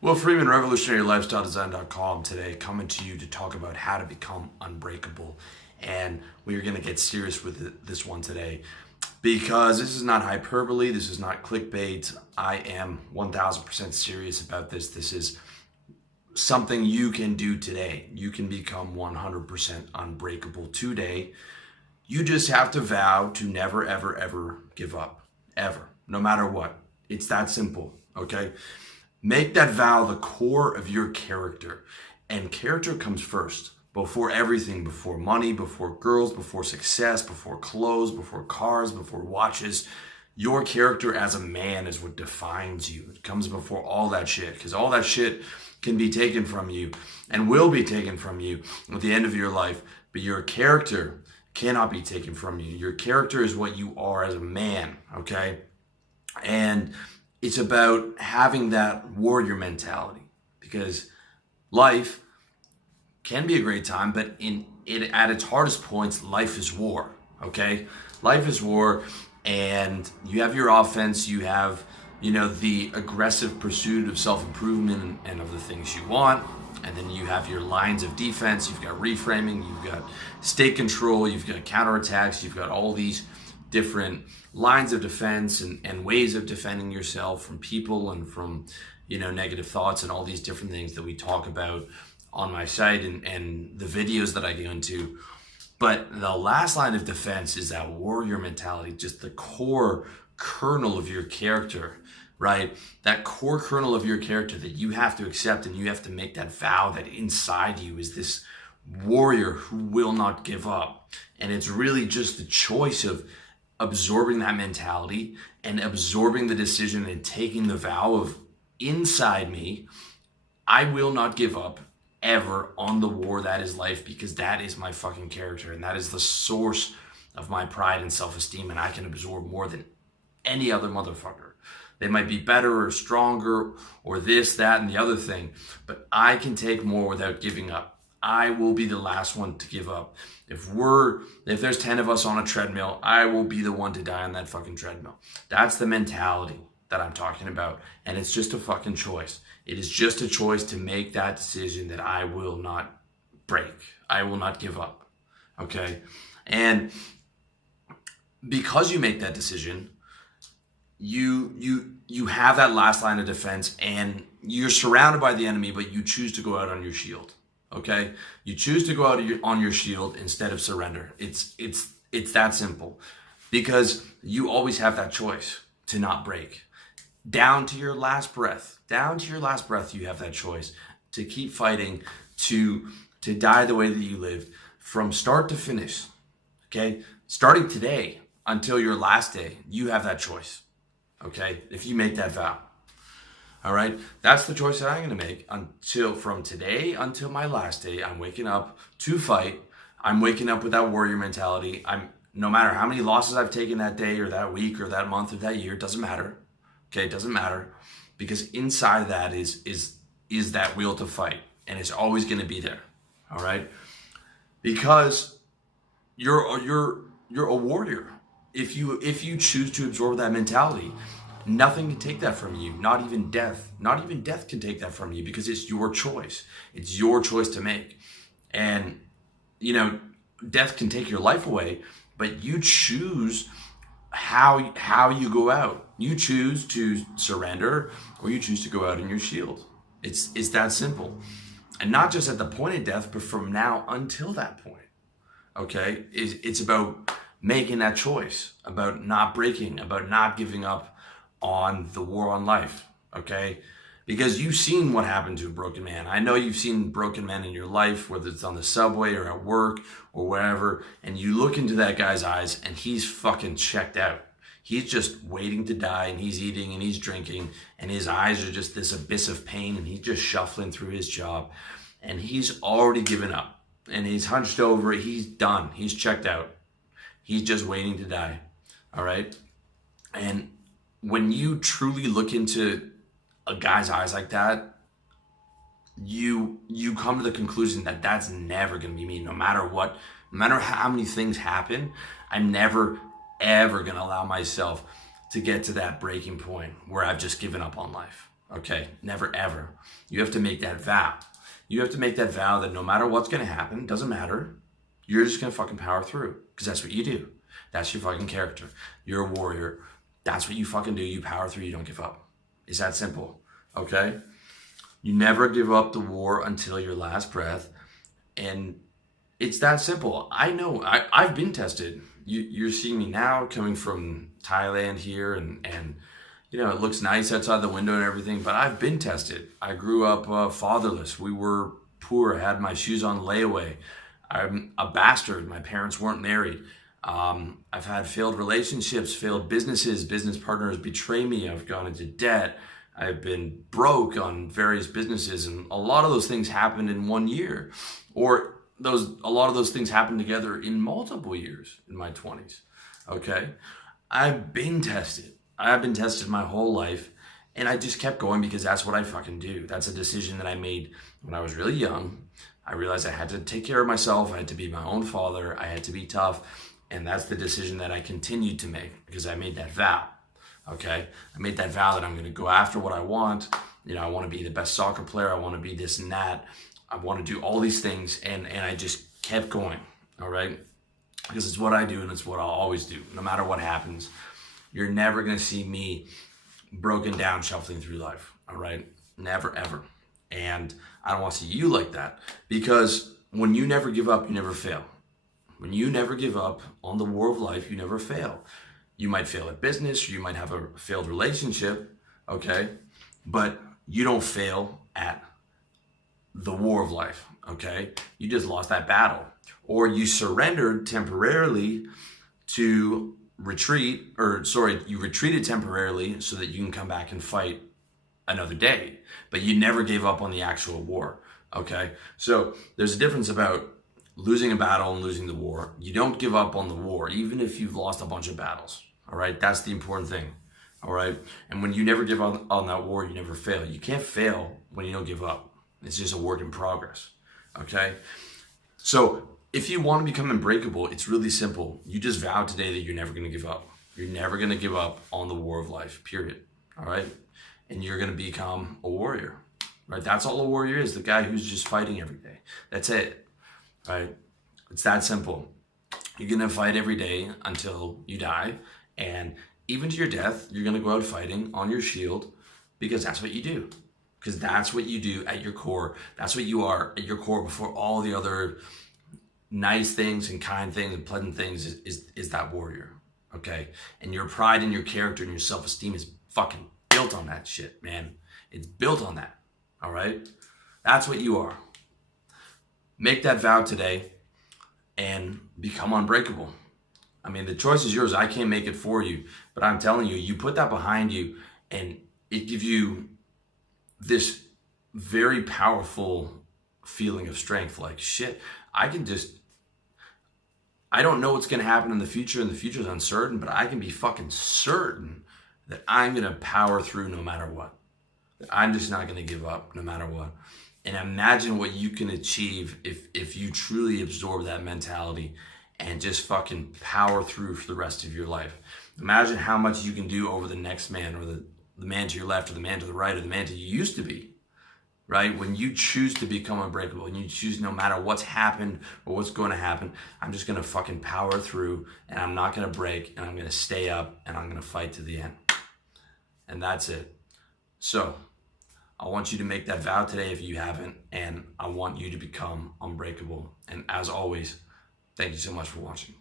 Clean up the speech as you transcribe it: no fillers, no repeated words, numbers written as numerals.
Well, Freeman, RevolutionaryLifestyleDesign.com today, coming to you to talk about how to become unbreakable. And we're going to get serious with this one today because this is not hyperbole. This is not clickbait. I am 1000% serious about this. This is something you can do today. You can become 100% unbreakable today. You just have to vow to never, ever, ever give up. Ever. No matter what. It's that simple. Okay? Make that vow the core of your character. And character comes first, before everything, before money, before girls, before success, before clothes, before cars, before watches. Your character as a man is what defines you. It comes before all that shit, because all that shit can be taken from you and will be taken from you at the end of your life. But your character cannot be taken from you. Your character is what you are as a man, okay? And it's about having that warrior mentality, because life can be a great time, but at its hardest points, life is war, okay? Life is war, and you have your offense, you have, the aggressive pursuit of self-improvement and of the things you want, and then you have your lines of defense, you've got reframing, you've got state control, you've got counterattacks, you've got all these different lines of defense and ways of defending yourself from people and from negative thoughts and all these different things that we talk about on my site and the videos that I go into. But the last line of defense is that warrior mentality, just the core kernel of your character, right? That core kernel of your character that you have to accept, and you have to make that vow that inside you is this warrior who will not give up. And it's really just the choice of absorbing that mentality and absorbing the decision and taking the vow of, inside me, I will not give up ever on the war that is life, because that is my fucking character and that is the source of my pride and self-esteem, and I can absorb more than any other motherfucker. They might be better or stronger or this, that, and the other thing, but I can take more without giving up. I will be the last one to give up. If there's 10 of us on a treadmill, I will be the one to die on that fucking treadmill. That's the mentality that I'm talking about. And it's just a fucking choice. It is just a choice to make that decision that I will not break. I will not give up. Okay? And because you make that decision, you have that last line of defense, and you're surrounded by the enemy, but you choose to go out on your shield. Okay, you choose to go out on your shield instead of surrender. It's that simple, because you always have that choice to not break. Down to your last breath, you have that choice to keep fighting, to die the way that you lived from start to finish. Okay, starting today until your last day, you have that choice. Okay, if you make that vow. All right, that's the choice that I'm going to make from today until my last day. I'm waking up to fight. I'm waking up with that warrior mentality. No matter how many losses I've taken that day or that week or that month or that year, it doesn't matter. Okay, it doesn't matter, because inside of that is that will to fight, and it's always going to be there. All right, because you're a warrior. If you choose to absorb that mentality, nothing can take that from you, not even death. Not even death can take that from you, because it's your choice. It's your choice to make. And, death can take your life away, but you choose how you go out. You choose to surrender, or you choose to go out in your shield. It's that simple. And not just at the point of death, but from now until that point. Okay? It's about making that choice, about not breaking, about not giving up on the war on life, okay? Because you've seen what happened to a broken man. I know you've seen broken men in your life, whether it's on the subway or at work or wherever, and you look into that guy's eyes and he's fucking checked out. He's just waiting to die, and he's eating and he's drinking, and his eyes are just this abyss of pain, and he's just shuffling through his job, and he's already given up, and he's hunched over, he's done, he's checked out. He's just waiting to die, all right? And when you truly look into a guy's eyes like that, you come to the conclusion that that's never going to be me. No matter what, no matter how many things happen, I'm never, ever going to allow myself to get to that breaking point where I've just given up on life. Okay, never ever. You have to make that vow. You have to make that vow that no matter what's gonna happen, doesn't matter, you're just gonna fucking power through. Because that's what you do. That's your fucking character. You're a warrior. That's what you fucking do. You power through, you don't give up. It's that simple. Okay? You never give up the war until your last breath. And it's that simple. I know, I've been tested. You're seeing me now coming from Thailand here, and you know, it looks nice outside the window and everything, but I've been tested. I grew up fatherless. We were poor. I had my shoes on layaway. I'm a bastard. My parents weren't married. I've had failed relationships, failed businesses, business partners betray me. I've gone into debt. I've been broke on various businesses, and a lot of those things happened in 1 year, or a lot of those things happened together in multiple years in my 20s. Okay? I've been tested. I've been tested my whole life, and I just kept going because that's what I fucking do. That's a decision that I made when I was really young. I realized I had to take care of myself. I had to be my own father. I had to be tough. And that's the decision that I continued to make because I made that vow. Okay? I made that vow that I'm going to go after what I want. You know, I want to be the best soccer player. I want to be this and that. I want to do all these things. And I just kept going. All right? Because it's what I do and it's what I'll always do. No matter what happens, you're never going to see me broken down shuffling through life. All right? Never, ever. And I don't want to see you like that, because when you never give up, you never fail. When you never give up on the war of life, you never fail. You might fail at business, or you might have a failed relationship, okay? But you don't fail at the war of life, okay? You just lost that battle. Or you surrendered temporarily to retreat, you retreated temporarily so that you can come back and fight another day, but you never gave up on the actual war. Okay, so there's a difference about losing a battle and losing the war. You don't give up on the war, even if you've lost a bunch of battles. All right, that's the important thing. All right, and when you never give up on that war, you never fail. You can't fail when you don't give up. It's just a work in progress. Okay, so if you want to become unbreakable, it's really simple. You just vow today that you're never going to give up. You're never going to give up on the war of life, period. All right. And you're going to become a warrior, right? That's all a warrior is, the guy who's just fighting every day. That's it, right? It's that simple. You're going to fight every day until you die. And even to your death, you're going to go out fighting on your shield, because that's what you do. Because that's what you do at your core. That's what you are at your core before all the other nice things and kind things and pleasant things is that warrior, okay? And your pride and your character and your self-esteem is fucking built on that shit, man. It's built on that, all right? That's what you are. Make that vow today and become unbreakable. I mean, the choice is yours. I can't make it for you, but I'm telling you, you put that behind you and it gives you this very powerful feeling of strength. Like, shit, I don't know what's going to happen in the future, and the future is uncertain, but I can be fucking certain that I'm going to power through no matter what. That I'm just not going to give up no matter what. And imagine what you can achieve if you truly absorb that mentality and just fucking power through for the rest of your life. Imagine how much you can do over the next man, or the man to your left, or the man to the right, or the man that you used to be. Right? When you choose to become unbreakable, and you choose no matter what's happened or what's going to happen, I'm just going to fucking power through, and I'm not going to break, and I'm going to stay up, and I'm going to fight to the end. And that's it. So I want you to make that vow today if you haven't, and I want you to become unbreakable. And as always, thank you so much for watching.